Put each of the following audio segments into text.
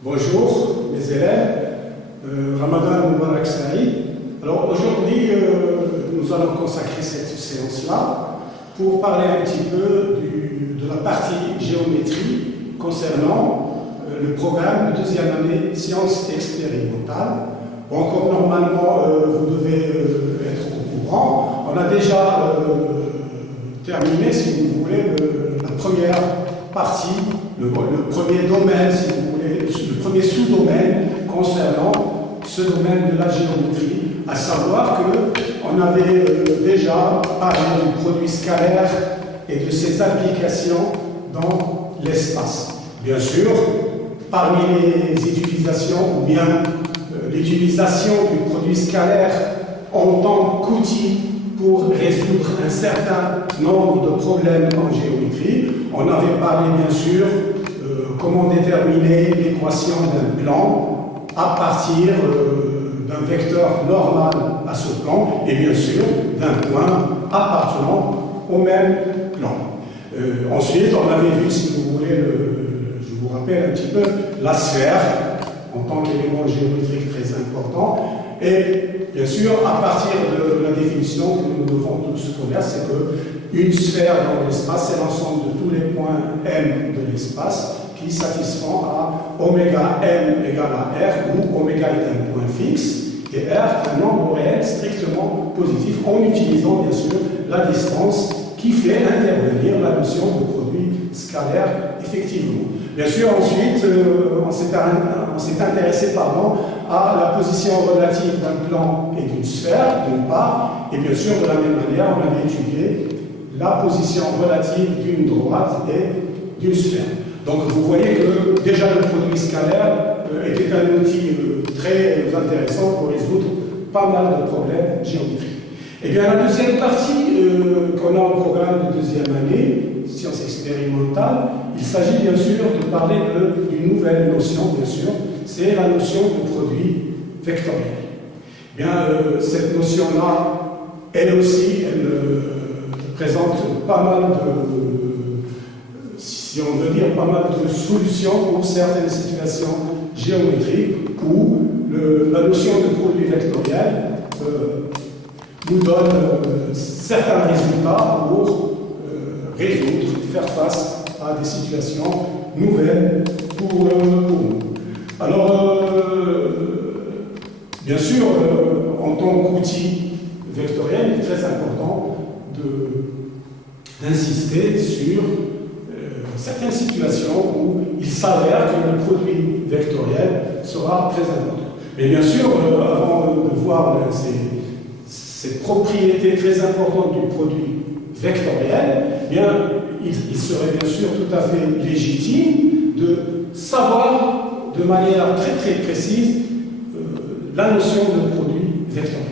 Bonjour mes élèves, Ramadan Mubarak Saïd. Alors aujourd'hui, nous allons consacrer cette séance-là pour parler un petit peu de la partie géométrie concernant le programme de deuxième année sciences expérimentales. Bon, comme normalement vous devez être au courant, on a déjà terminé, si vous voulez, la première partie, le premier domaine, si vous voulez, le premier sous-domaine concernant ce domaine de la géométrie, à savoir qu'on avait déjà parlé du produit scalaire et de ses applications dans l'espace. Bien sûr, parmi les utilisations, ou bien l'utilisation du produit scalaire en tant qu'outil pour résoudre un certain nombre de problèmes en géométrie, on avait parlé bien sûr comment déterminer l'équation d'un plan à partir d'un vecteur normal à ce plan et bien sûr d'un point appartenant au même plan. Ensuite, on avait vu, si vous voulez, je vous rappelle un petit peu, la sphère en tant qu'élément géométrique très important. Et bien sûr, à partir de la définition que nous devons tous connaître, c'est qu'une sphère dans l'espace, c'est l'ensemble de tous les points M de l'espace qui satisfont à oméga M égale à R, où oméga est un point fixe et R un nombre réel strictement positif, en utilisant bien sûr la distance qui fait intervenir la notion de produit scalaire effectivement. Bien sûr, ensuite, on s'est intéressé à la position relative d'un plan et d'une sphère, d'une part, et bien sûr, de la même manière, on avait étudié la position relative d'une droite et d'une sphère. Donc, vous voyez que déjà le produit scalaire était un outil très intéressant pour résoudre pas mal de problèmes géométriques. Et bien, la deuxième partie qu'on a au programme de deuxième année, sciences expérimentales, il s'agit bien sûr de parler d'une nouvelle notion, bien sûr, c'est la notion de produit vectoriel. Bien, cette notion-là, elle aussi, elle présente pas mal si on veut dire, pas mal de solutions pour certaines situations géométriques où la notion de produit vectoriel nous donne certains résultats pour résoudre, faire face à des situations nouvelles pour nous. Alors, bien sûr, en tant qu'outil vectoriel, il est très important d'insister sur certaines situations où il s'avère que le produit vectoriel sera très important. Mais bien sûr, avant de voir cette propriété très importante du produit vectoriel, bien, il serait bien sûr tout à fait légitime de savoir de manière très très précise la notion de produit vectoriel.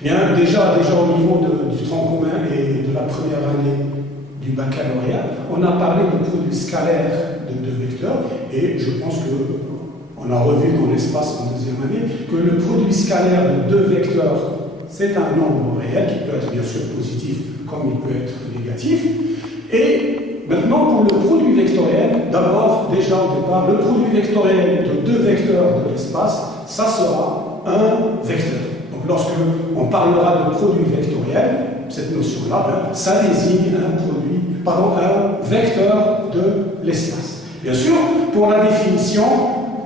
Bien, déjà au niveau du tronc commun et de la première année du baccalauréat, on a parlé de produit scalaire de deux vecteurs et je pense qu'on a revu dans l'espace en deuxième année que le produit scalaire de deux vecteurs, c'est un nombre réel qui peut être bien sûr positif comme il peut être négatif. Et maintenant, pour le produit vectoriel, d'abord, déjà au départ, le produit vectoriel de deux vecteurs de l'espace, ça sera un vecteur. Donc lorsque on parlera de produit vectoriel, cette notion-là, ça désigne un vecteur de l'espace. Bien sûr, pour la définition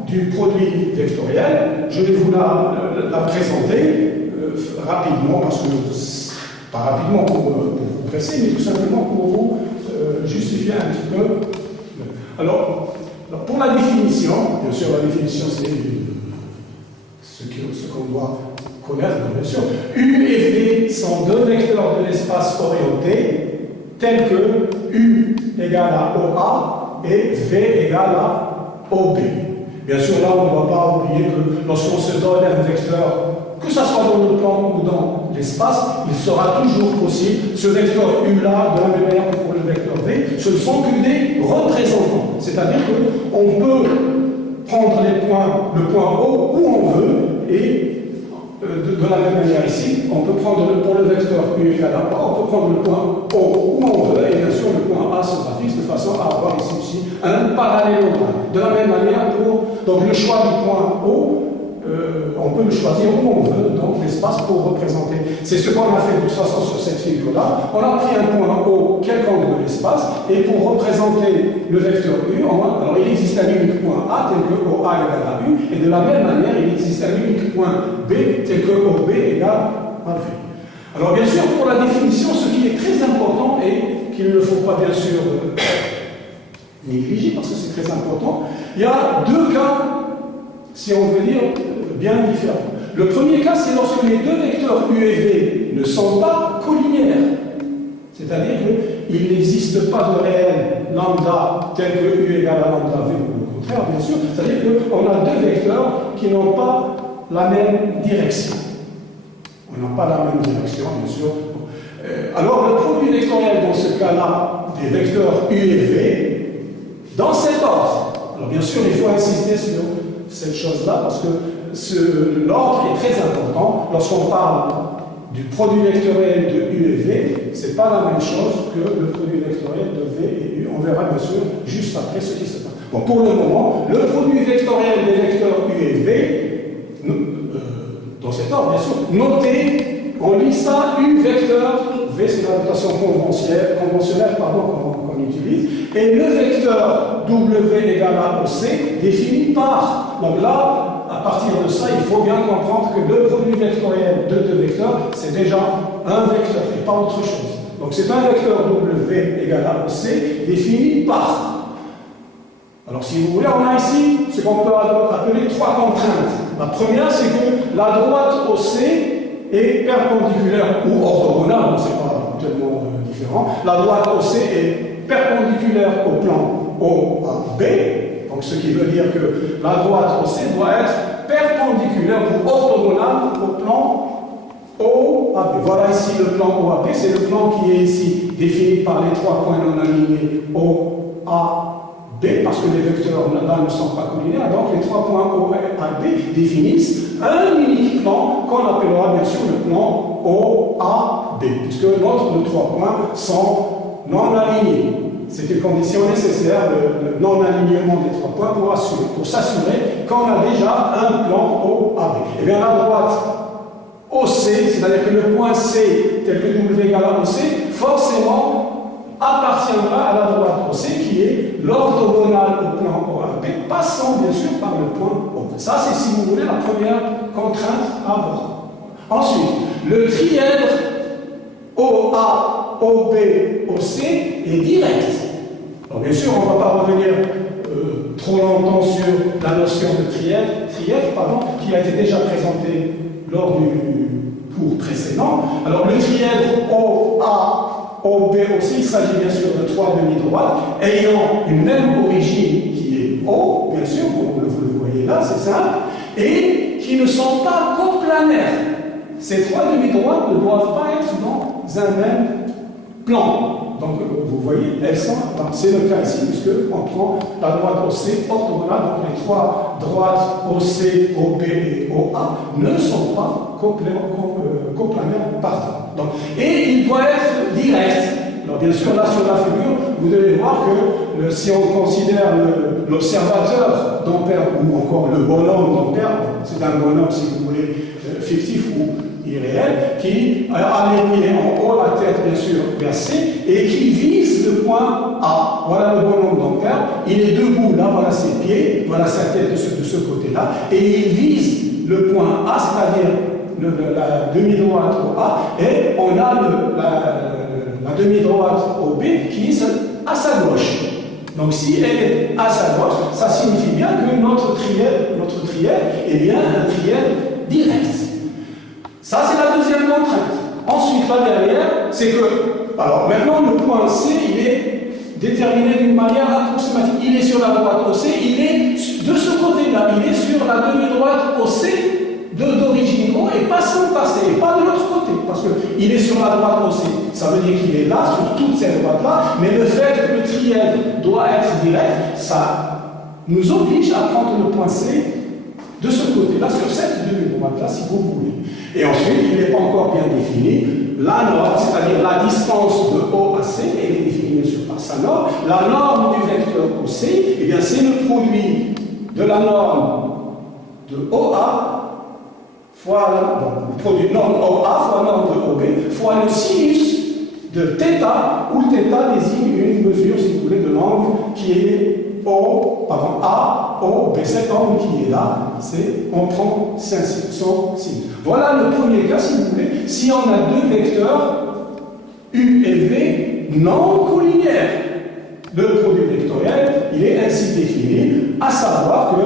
du produit vectoriel, je vais vous la présenter rapidement, parce que, pas rapidement pour vous presser, mais tout simplement pour vous justifier un petit peu. Alors, pour la définition, bien sûr, la définition, c'est ce qu'on doit connaître, bien sûr. U et V sont deux vecteurs de l'espace orientés, tels que U égale à OA et V égale à OB. Bien sûr, là, on ne doit pas oublier que lorsqu'on se donne un vecteur, que ce soit dans le plan ou dans l'espace, il sera toujours possible, ce vecteur U-là, de la même manière que pour le vecteur V, ce ne sont que des représentants. C'est-à-dire qu'on peut prendre le point O où on veut, et de la même manière ici, on peut prendre pour le vecteur U égale à A, on peut prendre le point O où on veut, et bien sûr le point A sera fixe de façon à avoir ici aussi un parallélogramme. De la même manière pour Donc le choix du point O, on peut le choisir où on veut, donc l'espace pour représenter. C'est ce qu'on a fait de toute façon sur cette figure-là. On a pris un point O quelconque de l'espace, et pour représenter le vecteur U, alors il existe un unique point A tel que OA égale à U, et de la même manière, il existe un unique point B tel que OB égale à V. Alors bien sûr, pour la définition, ce qui est très important et qu'il ne faut pas bien sûr négliger, parce que c'est très important, il y a deux cas, si on veut dire, bien différents. Le premier cas, c'est lorsque les deux vecteurs U et V ne sont pas collinéaires. C'est-à-dire qu'il n'existe pas de réel lambda tel que U égale à lambda V, ou au contraire, bien sûr. C'est-à-dire qu'on a deux vecteurs qui n'ont pas la même direction. On n'a pas la même direction, bien sûr. Alors, le produit vectoriel dans ce cas-là, des vecteurs U et V, dans cet ordre. Alors, bien sûr, il faut insister sur cette chose-là, parce que l'ordre est très important. Lorsqu'on parle du produit vectoriel de U et V, ce n'est pas la même chose que le produit vectoriel de V et U. On verra bien sûr juste après ce qui se passe. Bon, pour le moment, le produit vectoriel des vecteurs U et V, dans cet ordre, bien sûr, notez, on lit ça U vecteur, V c'est la notation conventionnelle qu'on utilise, et le vecteur W égale à OC défini par. Donc là, à partir de ça, il faut bien comprendre que le produit vectoriel de deux vecteurs, c'est déjà un vecteur et pas autre chose. Donc c'est un vecteur W égale à OC défini par. Alors si vous voulez, on a ici ce qu'on peut appeler trois contraintes. La première, c'est que la droite OC est perpendiculaire ou orthogonale, c'est pas tellement différent. La droite OC est perpendiculaire au plan OAB, donc ce qui veut dire que la droite OC doit être perpendiculaire ou orthogonale au plan OAB. Voilà ici le plan OAB, c'est le plan qui est ici défini par les trois points non alignés OA. Parce que les vecteurs là ne sont pas collinéaires, donc les trois points O et B définissent un unique plan qu'on appellera bien sûr le plan OAB, puisque nos trois points sont non alignés. C'est une condition nécessaire, le non-alignement des trois points pour s'assurer qu'on a déjà un plan OAB. Et bien la droite OC, c'est-à-dire que le point C tel que W égale à OC, forcément appartiendra à la droite OC qui est l'orthogonale au plan OAB, passant bien sûr par le point O. Ça, c'est, si vous voulez, la première contrainte à voir. Ensuite, le trièdre OA, OB, OC est direct. Alors, bien sûr, on ne va pas revenir trop longtemps sur la notion de trièdre qui a été déjà présentée lors du cours précédent. Alors, le trièdre OA, OB aussi, il s'agit bien sûr de trois demi-droites ayant une même origine qui est O, bien sûr, vous le voyez là, c'est simple, et qui ne sont pas coplanaires. Ces trois demi-droites ne doivent pas être dans un même plan. Donc vous voyez, elles sont, c'est le cas ici, puisqu'on prend la droite OC orthogonale, donc les trois droites OC, OB et OA ne sont pas coplanaires, pardon. Donc, et il doit être direct. Alors bien sûr, là sur la figure, vous devez voir que si on considère l'observateur d'Ampère ou encore le bonhomme d'Ampère, c'est un bonhomme si vous voulez fictif ou irréel, qui a les pieds en haut, la tête bien sûr versée, et qui vise le point A. Voilà le bonhomme d'Ampère, il est debout là, voilà ses pieds, voilà sa tête de ce côté-là, et il vise le point A, c'est-à-dire la demi-droite au A, et on a la demi-droite au B qui est à sa gauche. Donc si elle est à sa gauche, ça signifie bien que notre trièdre est bien un trièdre direct. Ça, c'est la deuxième contrainte. Ensuite, là derrière, c'est que, alors maintenant, le point C, il est déterminé d'une manière approximative. Il est sur la droite OC, il est de ce côté-là, il est sur la demi-droite OC d'origine O et passant par C, et pas de l'autre côté, parce qu'il est sur la droite OC. Ça veut dire qu'il est là, sur toute cette droite-là, mais le fait que le trièdre doit être direct, ça nous oblige à prendre le point C de ce côté-là, sur cette demi-droite-là, si vous voulez. Et ensuite, il n'est pas encore bien défini. La norme, c'est-à-dire la distance de O à C, elle est définie bien sûr par sa norme. La norme du vecteur OC, eh bien c'est le produit de la norme de OA fois le produit norme OA fois norme de OB fois le sinus de θ, où θ désigne une mesure, si vous voulez, de l'angle qui est A, O, B. Cet angle qui est là, on prend son sinus. Voilà le premier cas, si vous voulez, si on a deux vecteurs U et V non collinéaires. Le produit vectoriel, il est ainsi défini, à savoir que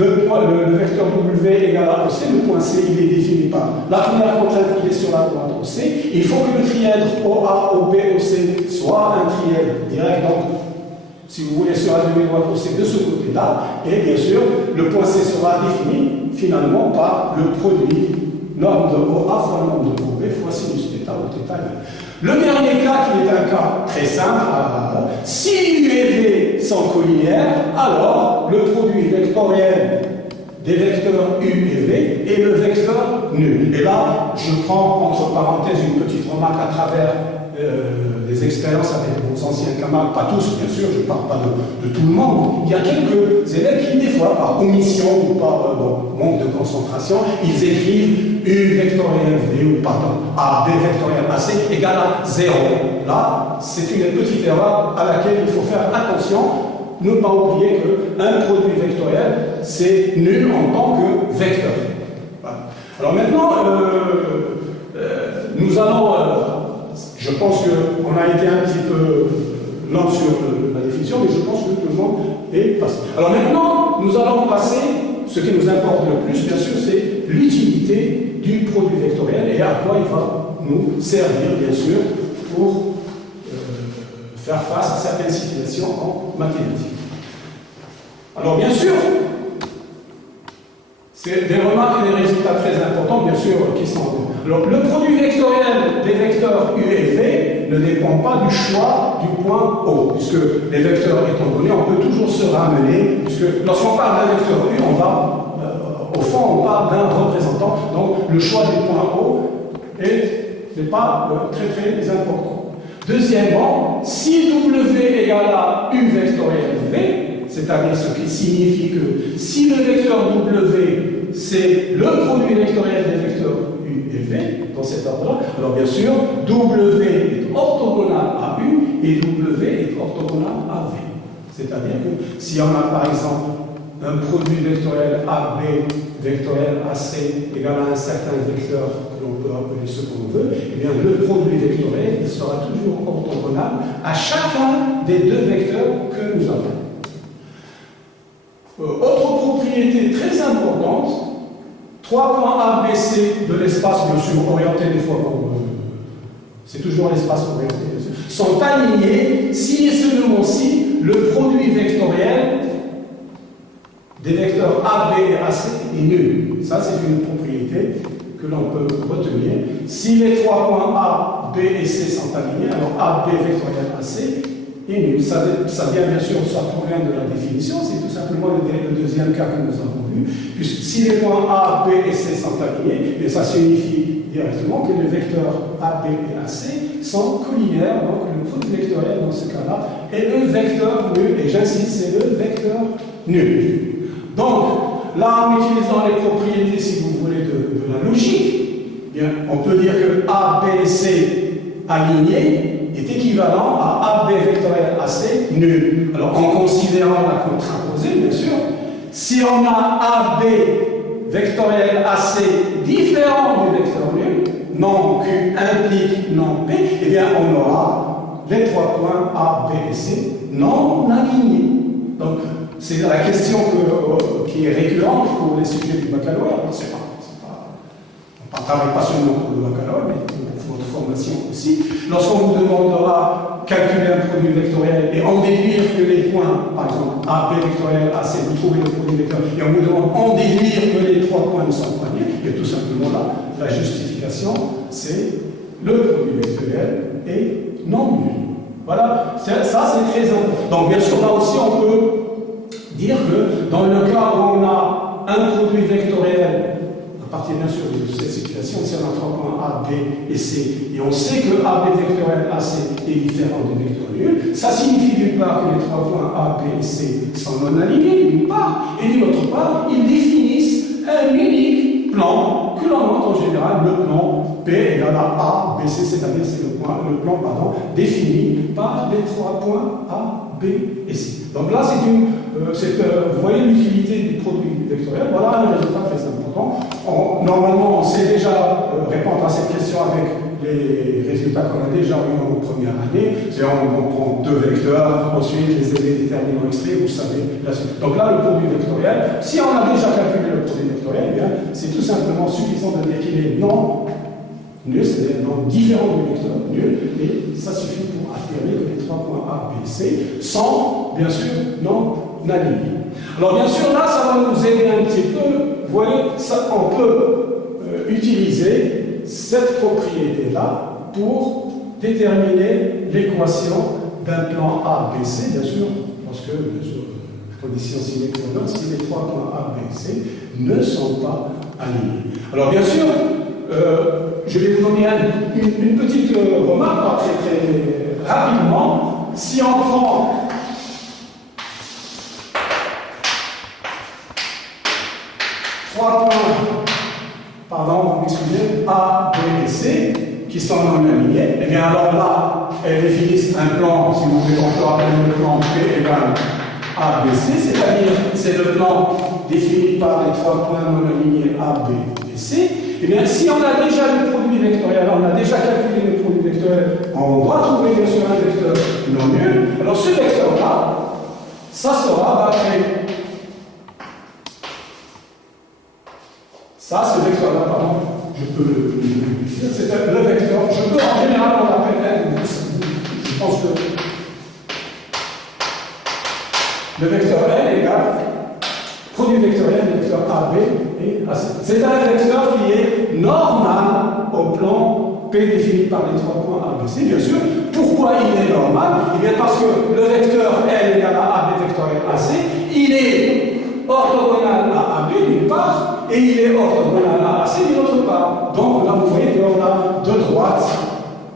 le vecteur W égale à OC, le point C, il est défini par la première contrainte qui est sur la droite OC. Il faut que le trièdre OA, OB, OC soit un trièdre direct, donc si vous voulez sur la demi-droite OC de ce côté-là, et bien sûr, le point C sera défini finalement par le produit norme de OA fois norme de OB fois sinus θ ou θ. Le dernier cas, qui est un cas très simple, si U et V sont collinéaires, alors le produit vectoriel des vecteurs U et V est le vecteur nul. Et là, je prends entre parenthèses une petite remarque à travers des expériences avec vos anciens camarades, pas tous bien sûr, je ne parle pas de tout le monde. Il y a quelques élèves qui, des fois, par omission ou par manque de concentration, ils écrivent U vectoriel V, ou pardon, A, B vectoriel AC égale à 0. Là, c'est une petite erreur à laquelle il faut faire attention. Ne pas oublier qu'un produit vectoriel, c'est nul en tant que vecteur. Voilà. Alors maintenant, nous allons, je pense qu'on a été un petit peu lent sur la définition, mais je pense que tout le monde est passé. Alors maintenant, nous allons passer, ce qui nous importe le plus, bien sûr, c'est l'utilité du produit vectoriel et à quoi il va nous servir, bien sûr, pour faire face à certaines situations en mathématiques. Alors bien sûr, c'est des remarques et des résultats très importants, bien sûr, qui sont... Alors le produit vectoriel des vecteurs U et V ne dépend pas du choix du point O, puisque les vecteurs étant donnés, on peut toujours se ramener, puisque lorsqu'on parle d'un vecteur U, on va, au fond, on parle d'un représentant, donc le choix du point O n'est pas très très important. Deuxièmement, si W égale à U vectoriel V, c'est-à-dire ce qui signifie que si le vecteur W, c'est le produit vectoriel des vecteurs U et V, dans cet ordre-là, alors bien sûr, W est orthogonal à U et W est orthogonal à V. C'est-à-dire que si on a par exemple un produit vectoriel AB vectoriel AC égal à un certain vecteur que l'on peut appeler ce qu'on veut, eh bien le produit vectoriel il sera toujours orthogonal à chacun des deux vecteurs que nous avons. Autre propriété très importante, trois points A, B, C de l'espace, bien sûr, orientés des fois, c'est toujours l'espace orienté, sont alignés si et seulement si le produit vectoriel des vecteurs A, B et AC est nul. Ça, c'est une propriété que l'on peut retenir. Si les trois points A, B et C sont alignés, alors A, B vectoriel AC est nul. Ça vient bien sûr, ça provient de la définition, c'est tout simplement le deuxième cas que nous avons vu. Puisque si les points A, B et C sont alignés, et ça signifie directement que les vecteurs A, B et AC sont collinaires, donc le produit vectoriel dans ce cas-là est le vecteur nul, et j'insiste, c'est le vecteur nul. Donc, là, en utilisant les propriétés, si vous voulez, de la logique, bien, on peut dire que A, B et C alignés est équivalent à AB vectoriel AC nul. Alors, en considérant la contraposée, bien sûr, si on a AB vectoriel AC différent du vecteur nul, non Q implique non P, eh bien, on aura les trois points A, B et C non alignés. Donc, c'est la question qui est récurrente pour les sujets du baccalauréat. On ne travaille pas seulement pour le baccalauréat, mais pour votre formation aussi. Lorsqu'on vous demandera calculer un produit vectoriel et en déduire que les points, par exemple A, B vectoriel, AC, vous trouvez le produit vectoriel, et on vous demande en déduire que les trois points ne sont pas liés, et tout simplement là, la justification, c'est le produit vectoriel est non nul. Voilà, ça c'est très important. Donc bien sûr, là aussi on peut dire que dans le cas où on a un produit vectoriel partir bien sûr de cette situation, si on a 3 points A, B et C, et on sait que AB vectoriel AC est différent du vecteur nul, ça signifie d'une part que les 3 points A, B et C sont non alignés, d'une part, et d'une autre part, ils définissent un unique plan que l'on note en général le plan P égale à A, B, C, c'est-à-dire c'est le plan défini par les 3 points A, B et C. Donc là, vous voyez l'utilité du produit vectoriel. Voilà un résultat très important. Normalement, on sait déjà répondre à cette question avec les résultats qu'on a déjà eu en première année. C'est-à-dire, on prend 2 vecteurs, ensuite les effets déterminants extraits, vous savez la suite. Donc là, le produit vectoriel, si on a déjà calculé le produit vectoriel, eh bien, c'est tout simplement suffisant de dire qu'il est non nul, c'est-à-dire non différent du vecteur nul, et ça suffit pour affirmer que les 3 points A, B, C sont, bien sûr, non alignés. Alors, bien sûr, là, ça va nous aider un petit peu. Vous voyez, on peut utiliser cette propriété-là pour déterminer l'équation d'un plan A, B, C, bien sûr, parce que, bien sûr, condition sine qua non, si les 3 points A, B, C ne sont pas alignés. Alors, bien sûr, je vais vous donner une petite remarque très rapidement. Si on prend trois points, vous m'excusez, A, B et C, qui sont non alignés, et bien alors là, elles définissent un plan, si vous voulez, on peut appeler le plan P égale A, B, C, c'est-à-dire c'est le plan défini par les 3 points non alignés A, B et C. Et bien, si on a déjà le produit vectoriel, on a déjà calculé le produit vectoriel, on doit trouver bien sûr un vecteur non nul. Alors ce vecteur-là, ça sera après. Ça, ce vecteur-là, pardon, je peux le dire, c'est le vecteur. Je peux en général, on l'appelle N. Je pense que le vecteur N égale produit vectoriel, le vecteur AB et AC. C'est un vecteur qui est normal au plan P défini par les 3 points ABC, bien sûr. Pourquoi il est normal? Eh bien parce que le vecteur N égale à AB vectoriel AC, il est orthogonal à AB d'une part, et il est orthogonal à AC d'une autre part. Donc là, vous voyez qu'on a deux droites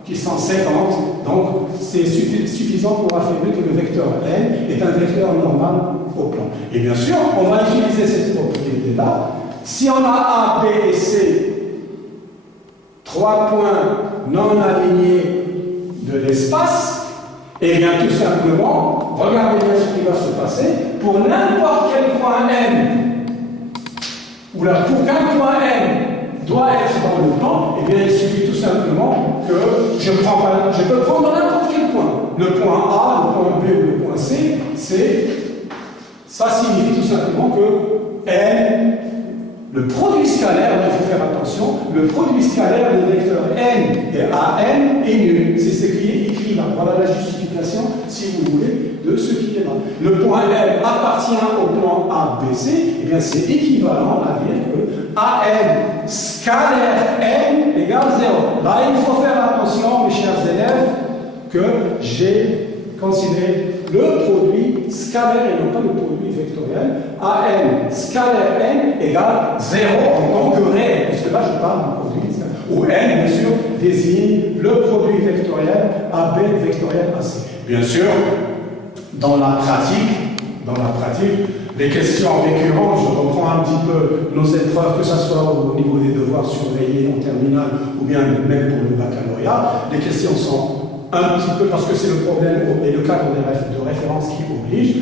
qui sont séquentes. Donc c'est suffisant pour affirmer que le vecteur N est un vecteur normal au plan. Et bien sûr, on va utiliser cette propriété-là. Si on a A, B et C, 3 points non alignés de l'espace, et bien tout simplement, regardez bien ce qui va se passer, pour n'importe quel point N, ou là, pour qu'un point N doit être dans le plan, et bien il suffit tout simplement que je peux prendre n'importe quel point. Le point A, le point B ou le point C, ça signifie tout simplement que N, le produit scalaire, il faut faire attention, le produit scalaire de vecteur N et AN est nul. C'est ce qui est écrit là. Voilà la justification, si vous voulez, de ce qui est là. Le point N appartient au plan ABC, et bien c'est équivalent à dire que AN scalaire N égale 0. Là, il faut faire attention, mes chers élèves, que j'ai considéré le produit scalaire et non pas le produit vectoriel. AN scalaire N égale 0 en tant que réel, puisque là je parle du produit scalaire. Où N, bien sûr, désigne le produit vectoriel AB vectoriel AC. Bien sûr, dans la pratique, les questions récurrentes, je reprends un petit peu nos épreuves, que ce soit au niveau des devoirs surveillés en terminale ou bien même pour le baccalauréat, les questions sont un petit peu, parce que c'est le problème et le cadre de référence qui oblige,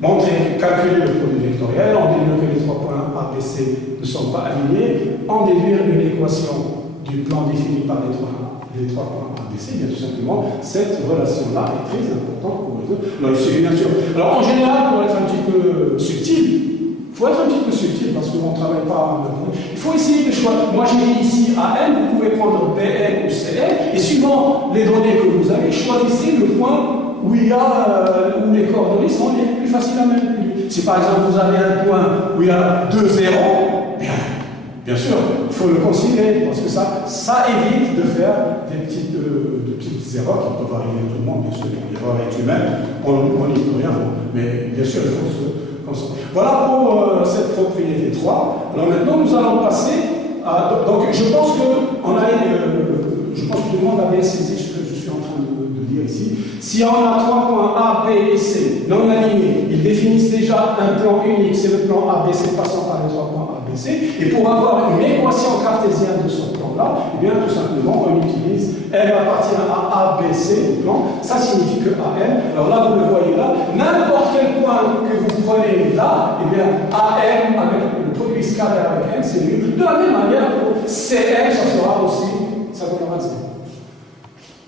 calculer le produit vectoriel, en déduire que les 3 points A, B, C ne sont pas alignés, en déduire une équation du plan défini par les 3 points A, B, C, bien tout simplement, cette relation-là est très importante pour résoudre. Alors, il suffit bien sûr. Alors, en général, pour être un petit peu subtil, il faut être un petit peu subtil parce qu'on ne travaille pas. Il faut essayer de choisir. Moi, j'ai mis ici AN, vous pouvez prendre BN ou CN, et suivant les données que vous avez, choisissez le point où il y a, où les coordonnées sont les plus faciles à manipuler. Si par exemple vous avez un point où il y a 2 zéros, bien sûr, il faut le considérer parce que ça évite de faire des petites erreurs qui peuvent arriver à tout le monde. Bien sûr, l'erreur est humaine, on n'y peut rien, mais bien sûr, il faut se concentrer. Voilà pour cette propriété 3. Alors maintenant, nous allons passer Donc je pense que je pense que tout le monde a bien saisi ce que je suis en train de dire ici. Si on a 3 points A, B et C non alignés, ils définissent déjà un plan unique, c'est le plan ABC passant par les 3 points A, B, C. Et pour avoir une équation cartésienne de ce plan-là, eh bien tout simplement on utilise M appartient à ABC au plan, ça signifie que AM, alors là vous le voyez là, n'importe quel point que vous prenez là, eh bien AM avec le produit scalaire avec M, c'est nul. De la même manière pour CM, ça sera aussi, ça donnera 0.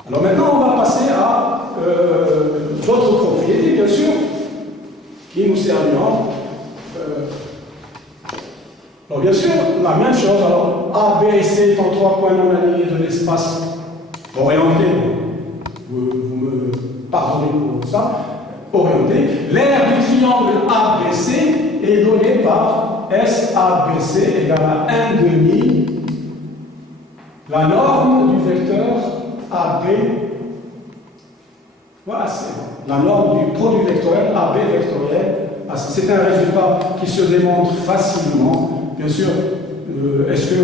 Alors maintenant on va passer à d'autres propriétés, bien sûr, qui nous serviront. Alors bien sûr, la même chose, alors A, B et C étant 3 points non alignés de l'espace orienté, vous me pardonnez pour ça, orienté, l'aire du triangle ABC est donné par SABC égale à 1 demi la norme du vecteur AB. Voilà, c'est la norme du produit vectoriel AB vectoriel. C'est un résultat qui se démontre facilement. Bien sûr, est-ce que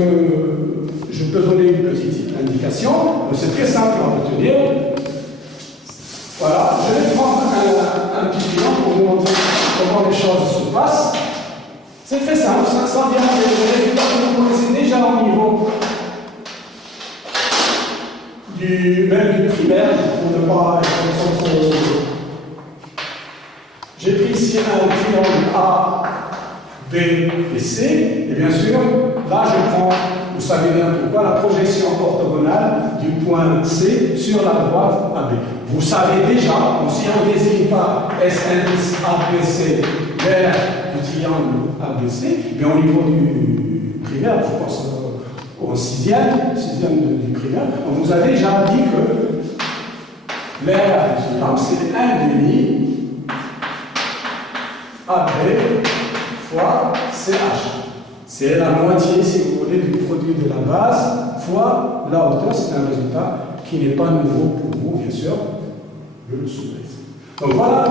je peux donner une petite indication? C'est très simple à retenir. Voilà, je vais prendre un petit bilan pour vous montrer comment les choses se passent. C'est très simple, ça vient des résultats que vous connaissez déjà au niveau même du primaire, pour ne pas être trop. J'ai pris ici un triangle A, B et C, et bien sûr, là je prends, vous savez bien pourquoi, la projection orthogonale du point C sur la droite AB. Vous savez déjà, si on désigne par S indice ABC l'aire du triangle ABC, bien au niveau du primaire, je pense au sixième du primaire, on vous a déjà dit que l'aire du triangle c'est 1 demi AB fois CH. C'est la moitié, si vous voulez, du produit de la base fois la hauteur. C'est un résultat qui n'est pas nouveau pour vous, bien sûr. Je le soumets. Donc voilà.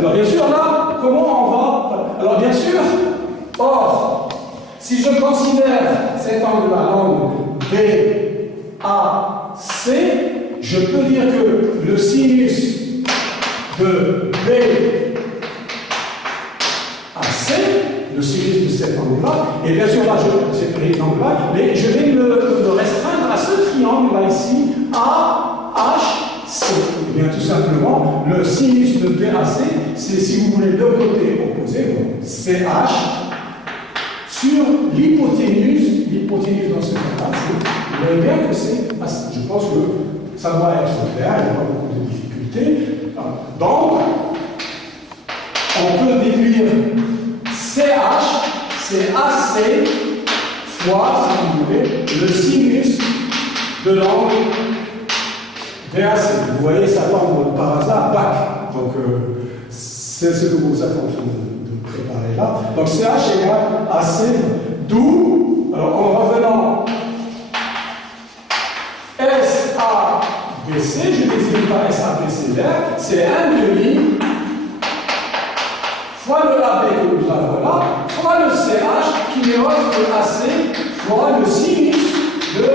Alors bien sûr, là, comment on va. Alors bien sûr, or, si je considère cet angle-là, l'angle BAC, je peux dire que le sinus de BAC, le sinus de cet angle-là, et bien sûr là, j'ai pris l'angle-là, mais je vais me restreindre à ce triangle-là ici, AHC. Et bien tout simplement, le sinus de BAC, c'est si vous voulez le côté opposé, donc CH, sur l'hypoténuse dans ce cas-là, vous voyez bien que c'est AC. Je pense que ça doit être clair, il n'y a pas beaucoup de difficultés. Donc, on peut déduire CH, c'est AC fois, si vous voulez, le sinus de l'angle BAC. Vous voyez, ça tombe par hasard, BAC. Donc, c'est ce que vous êtes en train de préparer là. Donc, CH égale AC, d'où, alors en revenant, SABC, je désigne pas SABC là, c'est 1 demi fois le AB que nous avons là, fois le CH qui est autre que AC, fois le sinus de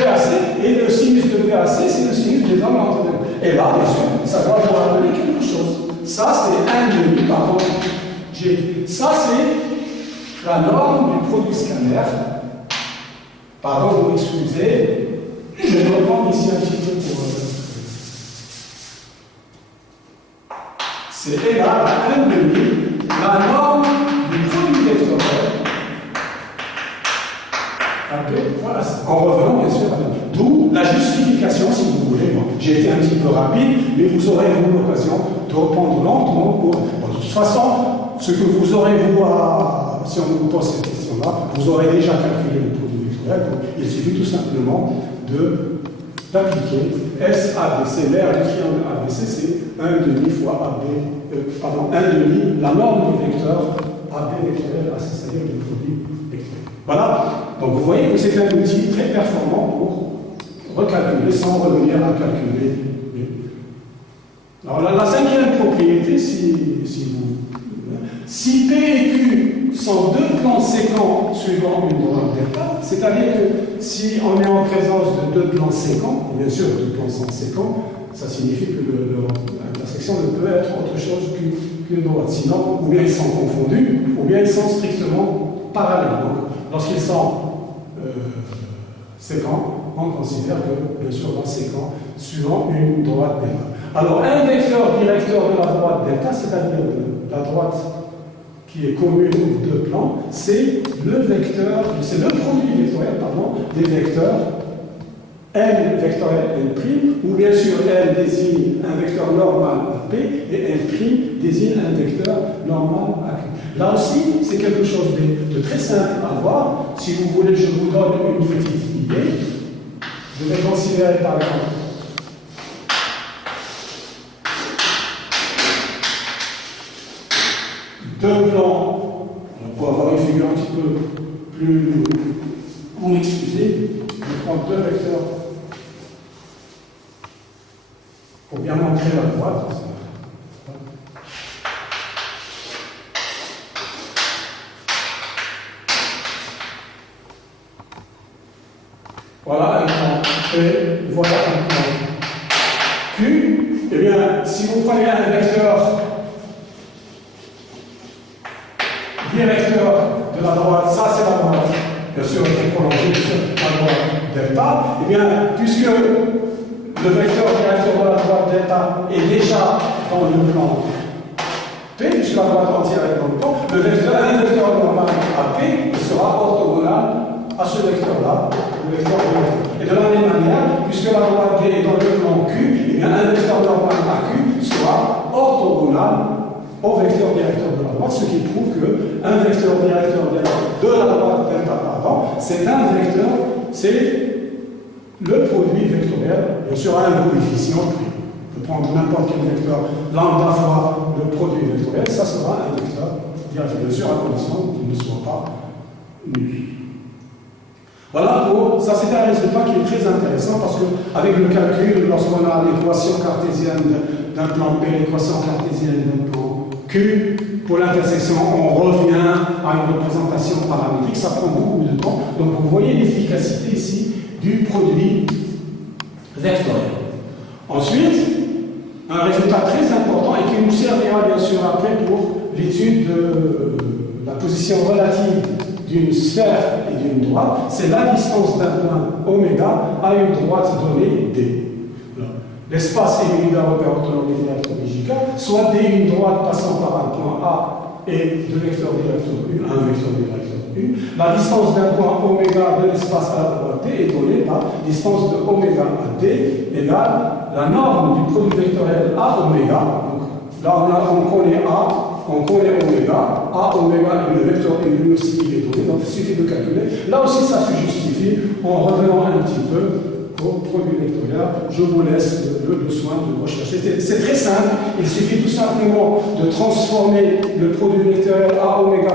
BAC. Et le sinus de BAC, c'est le sinus des angles entre deux. Et là, bien sûr, ça doit vous rappeler quelque chose. Ça, c'est 1 demi, pardon. Ça, c'est la norme du produit scalaire. Pardon, vous m'excusez. Je vais reprendre ici un petit peu pour. C'est égal à 1 demi, la norme du produit vectoriel. Voilà, en revenant bien sûr, d'où la justification, si vous voulez. Bon, j'ai été un petit peu rapide, mais vous aurez l'occasion de reprendre lentement. Bon, de toute façon, ce que vous aurez, si on vous pose cette question-là, vous aurez déjà calculé le produit vectoriel. Donc, il suffit tout simplement d'appliquer SABC, l'aire du triangle ABC, c'est 1 demi fois AB, 1 demi, la norme du vecteur AB vectoriel, c'est-à-dire du produit vectoriel. Voilà, donc vous voyez que c'est un outil très performant pour recalculer sans revenir à calculer. Alors la cinquième propriété, si P et Q sont deux plans séquents suivant une droite delta, c'est-à-dire que si on est en présence de deux plans séquents, bien sûr deux plans sont séquents, ça signifie que l'intersection ne peut être autre chose qu'une droite. Sinon, ou bien ils sont confondus, ou bien ils sont strictement parallèles. Donc, lorsqu'ils sont séquents, on considère que, bien sûr, dans séquent, suivant une droite delta. Alors, un vecteur directeur de la droite delta, c'est-à-dire de la droite qui est commune aux deux plans, c'est le produit vectoriel, des vecteurs L vectoriel L', où bien sûr L désigne un vecteur normal à P et L' désigne un vecteur normal à Q. Là aussi, c'est quelque chose de très simple à voir. Si vous voulez, je vous donne une petite idée. Je vais considérer par exemple deux plans, pour avoir une figure un petit peu plus, vous m'excusez, je prends deux vecteurs pour bien montrer la droite. Voilà un plan et voilà un plan Q. Eh bien, si vous prenez un vecteur directeur de la droite, ça c'est la droite, bien sûr, il faut prolonger la droite delta, et bien, puisque le vecteur directeur de la droite delta est déjà dans le plan P, puisque la droite entière est dans le plan, un vecteur normal à P sera orthogonal à ce vecteur-là, le vecteur directeur. Et de la même manière, puisque la droite D est dans le plan Q, et bien un vecteur normal à Q sera orthogonal au vecteur directeur de la droite, ce qui prouve qu'un vecteur directeur de la droite delta, c'est un vecteur, c'est le produit vectoriel, bien sûr, à un coefficient. Je peux prendre n'importe quel vecteur lambda fois le produit vectoriel, ça sera un vecteur directeur, bien sûr, à condition qu'il ne soit pas nul. Voilà, ça c'est un résultat qui est très intéressant parce qu'avec le calcul, lorsqu'on a l'équation cartésienne d'un plan P, l'équation cartésienne d'un plan Q, pour l'intersection, on revient à une représentation paramétrique, ça prend beaucoup de temps. Donc vous voyez l'efficacité ici du produit vectoriel. Ensuite, un résultat très important et qui nous servira bien sûr après pour l'étude de la position relative d'une sphère et d'une droite, c'est la distance d'un point oméga à une droite donnée D. L'espace est muni d'un repère orthonormé directeur J, soit D une droite passant par un point A et deux vecteurs directeurs U, un vecteur directeur U. La distance d'un point oméga de l'espace à la droite D est donnée par distance de oméga à D égale la norme du produit vectoriel A oméga. Donc, là, on connaît A, on connaît oméga. A oméga et le vecteur U aussi il est donné, donc il suffit de calculer. Là aussi, ça se justifie en revenant un petit peu au produit vectoriel. Je vous laisse le soin de rechercher. C'est très simple, il suffit tout simplement de transformer le produit vectoriel A oméga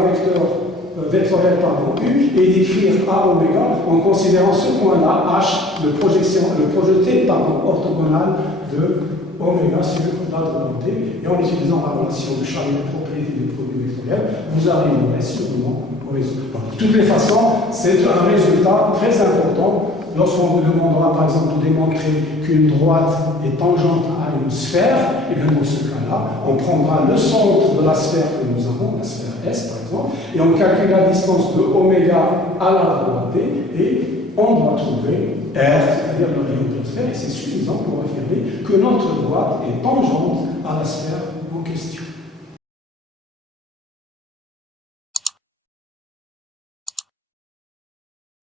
vectoriel U et d'écrire A oméga en considérant ce point-là, H, le projeté orthogonal de oméga sur la droite D. Et en utilisant la relation de Charles de propriété du produit vectoriel, vous arriverez sûrement au résultat. De toutes les façons, c'est un résultat très important. Lorsqu'on vous demandera par exemple de démontrer qu'une droite est tangente à une sphère, et bien dans ce cas-là, on prendra le centre de la sphère que nous avons, la sphère S par exemple, et on calcule la distance de oméga à la droite D, et on doit trouver R, c'est-à-dire le rayon de la sphère, et c'est suffisant pour affirmer que notre droite est tangente